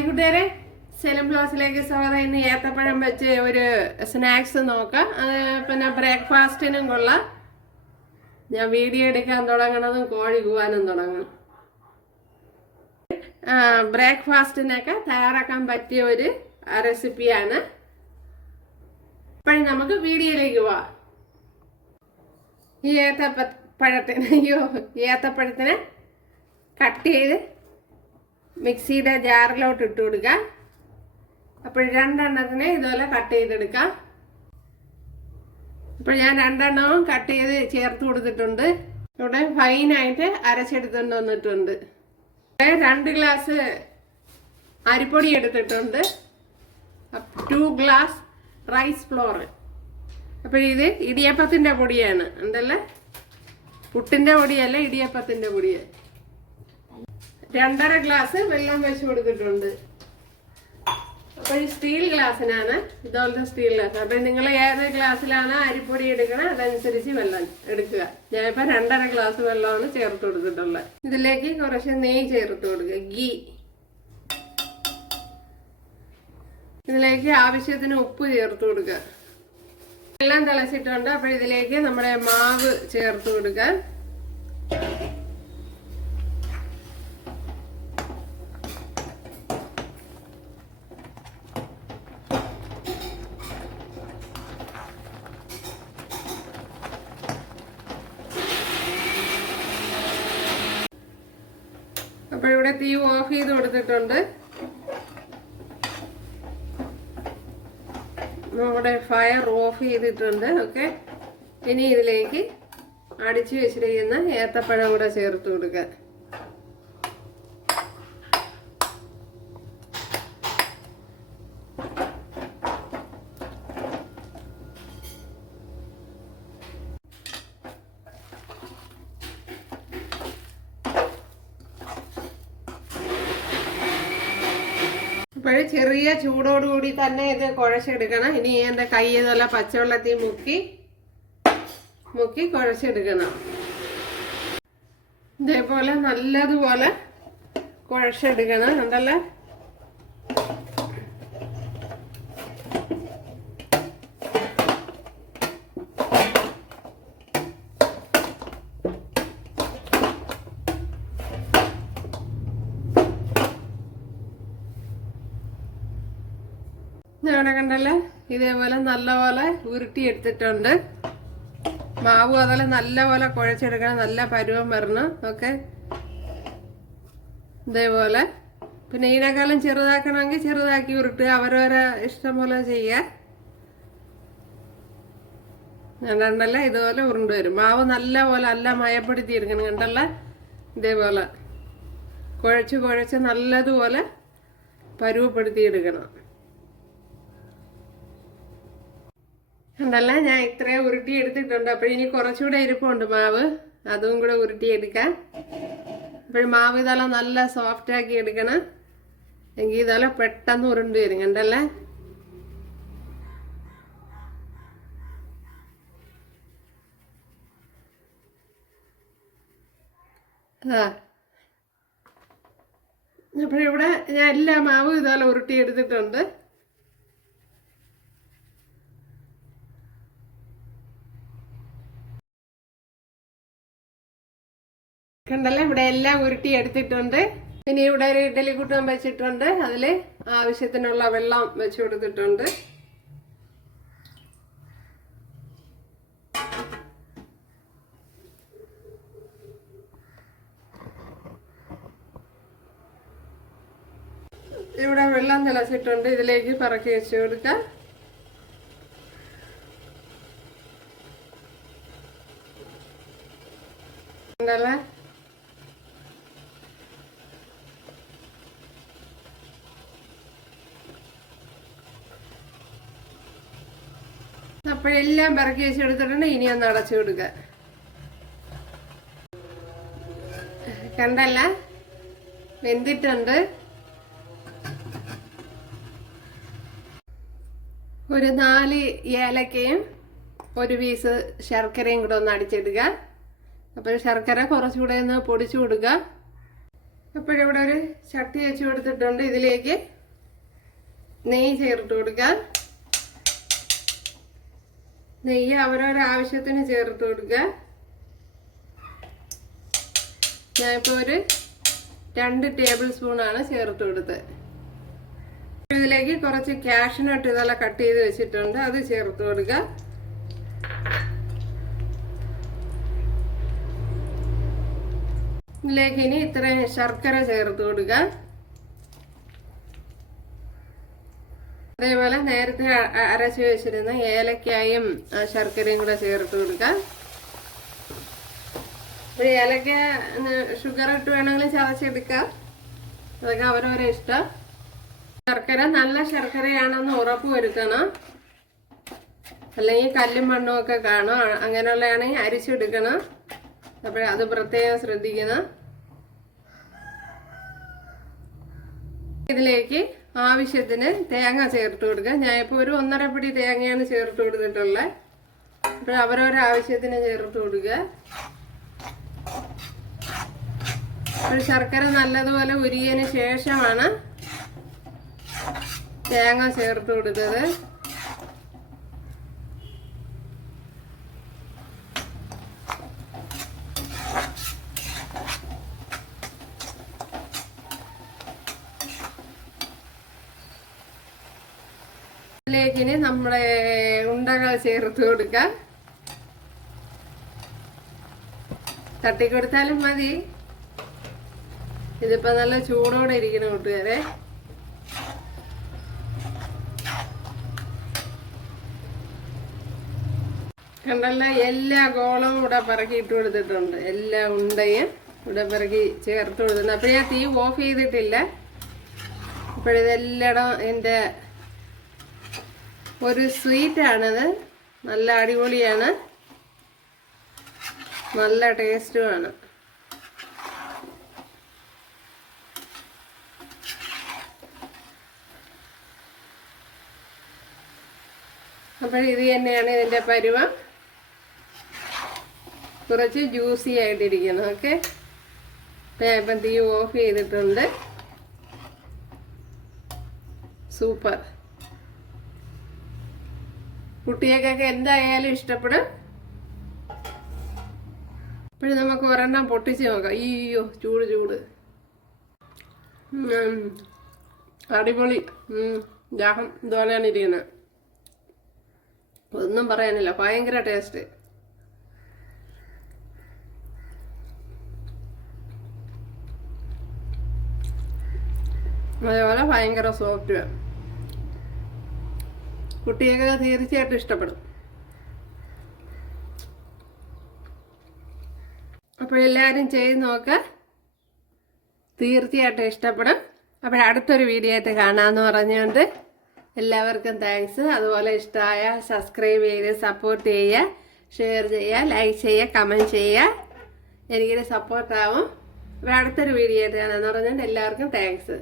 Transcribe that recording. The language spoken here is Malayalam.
ഹായ് കൂട്ടുകാരെ, സെലം ബ്ലോസിലേക്ക് സ്വാഗതം. ഇന്ന് ഏത്തപ്പഴം വെച്ച് ഒരു സ്നാക്സ് നോക്കാം. അത് പിന്നെ ബ്രേക്ക്ഫാസ്റ്റിനും കൊള്ളാം. ഞാൻ വീഡിയോ എടുക്കാൻ തുടങ്ങണതും കോഴി കൂവാനും തുടങ്ങണം. ബ്രേക്ക്ഫാസ്റ്റിനൊക്കെ തയ്യാറാക്കാൻ പറ്റിയ ഒരു റെസിപ്പിയാണ്. ഇപ്പോഴും നമുക്ക് വീഡിയോയിലേക്ക് പോവാം. ഈ ഏത്തപ്പഴത്തിന് കട്ട് ചെയ്ത് മിക്സിയുടെ ജാറിലോട്ട് ഇട്ട് കൊടുക്കുക. അപ്പോൾ രണ്ടെണ്ണത്തിനെ ഇതുപോലെ കട്ട് ചെയ്തെടുക്കാം. അപ്പോൾ ഞാൻ രണ്ടെണ്ണവും കട്ട് ചെയ്ത് ചേർത്ത് കൊടുത്തിട്ടുണ്ട്. ഇവിടെ ഫൈനായിട്ട് അരച്ചെടുത്തുകൊണ്ട് വന്നിട്ടുണ്ട്. 2 ഗ്ലാസ് അരിപ്പൊടി എടുത്തിട്ടുണ്ട്. 2 ഗ്ലാസ് റൈസ് ഫ്ലോർ. അപ്പോൾ ഇത് ഇടിയപ്പത്തിൻ്റെ പൊടിയാണ്, എന്തല്ല പുട്ടിൻ്റെ പൊടിയല്ല, ഇടിയപ്പത്തിൻ്റെ പൊടിയാണ്. 2.5 ഗ്ലാസ് വെള്ളം വെച്ച് കൊടുത്തിട്ടുണ്ട്. അപ്പോൾ ഈ സ്റ്റീൽ ഗ്ലാസ്സിനാണ്, ഇതുപോലത്തെ സ്റ്റീൽ ഗ്ലാസ്. അപ്പോൾ നിങ്ങൾ ഏത് ഗ്ലാസ്സിലാണ് അരിപ്പൊടി എടുക്കണം അതനുസരിച്ച് വെള്ളം എടുക്കുക. ഞാനിപ്പോൾ 2.5 ഗ്ലാസ് വെള്ളമാണ് ചേർത്ത് കൊടുത്തിട്ടുള്ളത്. ഇതിലേക്ക് കുറച്ച് നെയ്യ് ചേർത്ത് കൊടുക്കുക, ഗീ. ഇതിലേക്ക് ആവശ്യത്തിന് ഉപ്പ് ചേർത്ത് കൊടുക്കുക. വെള്ളം തിളച്ചിട്ടുണ്ട്. അപ്പോൾ ഇതിലേക്ക് നമ്മുടെ മാവ് ചേർത്ത് കൊടുക്കുക. അപ്പോൾ ഇവിടെ തീ ഓഫ് ചെയ്ത് കൊടുത്തിട്ടുണ്ട്. നമ്മുടെ ഫയർ ഓഫ് ചെയ്തിട്ടുണ്ട്. ഓക്കെ, ഇനി ഇതിലേക്ക് അടിച്ചു വെച്ചിരിക്കുന്ന ഏത്തപ്പഴം കൂടെ ചേർത്ത് കൊടുക്കുക. അപ്പോൾ ചെറിയ ചൂടോടുകൂടി തന്നെ ഇത് കുഴച്ചെടുക്കണം. ഇനി എൻ്റെ കൈ ഇതുപോലെ പച്ചവെള്ളത്തിൽ മുക്കി കുഴച്ചെടുക്കണം. ഇതേപോലെ നല്ലതുപോലെ കുഴച്ചെടുക്കണം. ഉണ്ടല്ലേ, ഇവിടെ കണ്ടല്ലേ, ഇതേപോലെ നല്ലപോലെ ഉരുട്ടി എടുത്തിട്ടുണ്ട്. മാവ് അതുപോലെ നല്ലപോലെ കുഴച്ചെടുക്കണം, നല്ല പരുവം വരണം. ഓക്കെ, ഇതേപോലെ. പിന്നെ ഇതിനേക്കാളും ചെറുതാക്കണമെങ്കിൽ ചെറുതാക്കി ഉരുട്ടുക, അവരവരെ ഇഷ്ടം പോലെ ചെയ്യുക. കണ്ടല്ലേ, ഇതുപോലെ ഉരുണ്ട് വരും. മാവ് നല്ലപോലെ അല്ല മയപ്പെടുത്തി എടുക്കണം. കണ്ടല്ലേ, ഇതേപോലെ കുഴച്ച് നല്ലതുപോലെ പരുവപ്പെടുത്തി എടുക്കണം. ഉണ്ടല്ല, ഞാൻ ഇത്രയും ഉരുട്ടി എടുത്തിട്ടുണ്ട്. അപ്പോൾ ഇനി കുറച്ചുകൂടെ ഇരിപ്പുണ്ട് മാവ്, അതും കൂടെ ഉരുട്ടിയെടുക്കാം. അപ്പോൾ മാവ് ഇതെല്ലാം നല്ല സോഫ്റ്റ് ആക്കി എടുക്കണം, എങ്കിൽ ഇതെല്ലാം പെട്ടെന്ന് ഉരുണ്ട് വരും. കണ്ടല്ലേ, അപ്പോൾ ഇവിടെ ഞാൻ എല്ലാ മാവും ഇതുപോലെ ഉരുട്ടി എടുത്തിട്ടുണ്ട്. കണ്ടല്ലേ, ഇവിടെ എല്ലാം ഉരുട്ടി എടുത്തിട്ടുണ്ട്. ഇനി ഇവിടെ ഒരു ഇഡ്ഡലി കുട്ടം വെച്ചിട്ടുണ്ട്. അതിൽ ആവശ്യത്തിനുള്ള വെള്ളം വെച്ച് കൊടുത്തിട്ടുണ്ട്. ഇവിടെ വെള്ളം തിളച്ചിട്ടുണ്ട്. ഇതിലേക്ക് പറക്കി വെച്ച് കൊടുക്കാം. കണ്ടല്ലേ, അപ്പോഴെല്ലാം പറക്കി വെച്ചെടുത്തിട്ടുണ്ട്. ഇനി ഒന്ന് അടച്ചു കൊടുക്കുക. കണ്ടല്ല, വെന്തിട്ടുണ്ട്. ഒരു 4 ഏലക്കയും 1 പീസ് ശർക്കരയും കൂടെ ഒന്ന് അടിച്ചെടുക്കുക. അപ്പോൾ ശർക്കര കുറച്ചുകൂടെ ഒന്ന് പൊടിച്ചു കൊടുക്കുക. അപ്പോഴിവിടെ ഒരു ചട്ടി വെച്ച് കൊടുത്തിട്ടുണ്ട്. ഇതിലേക്ക് നെയ്യ് ചേർത്ത് കൊടുക്കാം. നെയ്യ് അവരവരുടെ ആവശ്യത്തിന് ചേർത്ത് കൊടുക്കുക. ഞാനിപ്പോൾ ഒരു 2 ടേബിൾ സ്പൂണാണ് ചേർത്ത് കൊടുത്തത്. ഇതിലേക്ക് കുറച്ച് കാഷ്നട്ട് ഇതെല്ലാം കട്ട് ചെയ്ത് വെച്ചിട്ടുണ്ട്, അത് ചേർത്ത് കൊടുക്കുക. ഇതിലേക്ക് ഇനി ഇത്രയും ശർക്കര ചേർത്ത് കൊടുക്കുക. അതേപോലെ നേരത്തെ അരച്ച് വെച്ചിരുന്ന ഏലക്കായും ശർക്കരയും കൂടെ ചേർത്ത് കൊടുക്കുക. ഒരു ഏലക്ക ഷുഗർ ഇട്ട് വേണമെങ്കിൽ ചതച്ചെടുക്കാം, അതൊക്കെ അവരവരെ ഇഷ്ടം. ശർക്കര നല്ല ശർക്കരയാണെന്ന് ഉറപ്പ് വരുത്തണം, അല്ലെങ്കിൽ കല്ലും മണ്ണും ഒക്കെ കാണും. അങ്ങനെയുള്ളതാണെങ്കിൽ അരിച്ചെടുക്കണം, അത് പ്രത്യേകം ശ്രദ്ധിക്കണം. ഇതിലേക്ക് ആവശ്യത്തിന് തേങ്ങ ചേർത്ത് കൊടുക്കുക. ഞാനിപ്പോൾ ഒരു 1.5 പിടി തേങ്ങയാണ് ചേർത്ത് കൊടുത്തിട്ടുള്ളത്. അപ്പോൾ അവരവരുടെ ആവശ്യത്തിന് ചേർത്ത് കൊടുക്കുക. ഒരു ശർക്കര നല്ലതുപോലെ ഉരിയതിന് ശേഷമാണ് തേങ്ങ ചേർത്ത് കൊടുത്തത്. ഇതിലേക്കിനി നമ്മുടെ ഉണ്ടകൾ ചേർത്ത് കൊടുക്കാം. തട്ടിക്കൊടുത്താലും മതി. ഇതിപ്പോ നല്ല ചൂടോടെ ഇരിക്കണം കൂട്ടുകാരെ. കണ്ടല്ല, എല്ലാ ഗോളവും ഇവിടെ പിറക്കി ഇട്ട് കൊടുത്തിട്ടുണ്ട്. എല്ലാ ഉണ്ടയും ഇവിടെ പിറക്കി ചേർത്ത് കൊടുത്തിട്ടുണ്ട്. അപ്പൊ ഞാൻ തീ ഓഫ് ചെയ്തിട്ടില്ല. അപ്പോഴിതെല്ലാം എൻ്റെ ഒരു സ്വീറ്റാണിത്. നല്ല അടിപൊളിയാണ്, നല്ല ടേസ്റ്റുമാണ്. അപ്പോൾ ഇത് തന്നെയാണ് ഇതിൻ്റെ പരുവം. കുറച്ച് ജ്യൂസി ആയിട്ടിരിക്കണം. ഓക്കെ, അപ്പം ഞാൻ ഇപ്പം തീ ഓഫ് ചെയ്തിട്ടുണ്ട്. സൂപ്പർ. കുട്ടികൾക്കൊക്കെ എന്തായാലും ഇഷ്ടപ്പെടും. ഇപ്പോഴും നമുക്ക് ഒരെണ്ണം പൊട്ടിച്ച് നോക്കാം. അയ്യോ, ചൂട് ചൂട്, അടിപൊളി. ദാഹം ഇതുപോലെയാണ് ഇരിക്കുന്നത്, ഒന്നും പറയാനില്ല. ഭയങ്കര ടേസ്റ്റ്. അതേപോലെ ഭയങ്കര സോഫ്റ്റ്. കുട്ടികൾക്ക് തീർച്ചയായിട്ടും ഇഷ്ടപ്പെടും. അപ്പോഴെല്ലാവരും ചെയ്ത് നോക്കുക, തീർച്ചയായിട്ടും ഇഷ്ടപ്പെടും. അപ്പോഴടുത്തൊരു വീഡിയോ ആയിട്ട് കാണാമെന്ന് പറഞ്ഞുകൊണ്ട് എല്ലാവർക്കും താങ്ക്സ്. അതുപോലെ ഇഷ്ടമായ സബ്സ്ക്രൈബ് ചെയ്ത് സപ്പോർട്ട് ചെയ്യുക, ഷെയർ ചെയ്യുക, ലൈക്ക് ചെയ്യുക, കമൻറ്റ് ചെയ്യുക. എനിക്കൊരു സപ്പോർട്ടാവും. അപ്പോൾ അടുത്തൊരു വീഡിയോ ആയിട്ട് കാണാമെന്ന് പറഞ്ഞുകൊണ്ട് എല്ലാവർക്കും താങ്ക്സ്.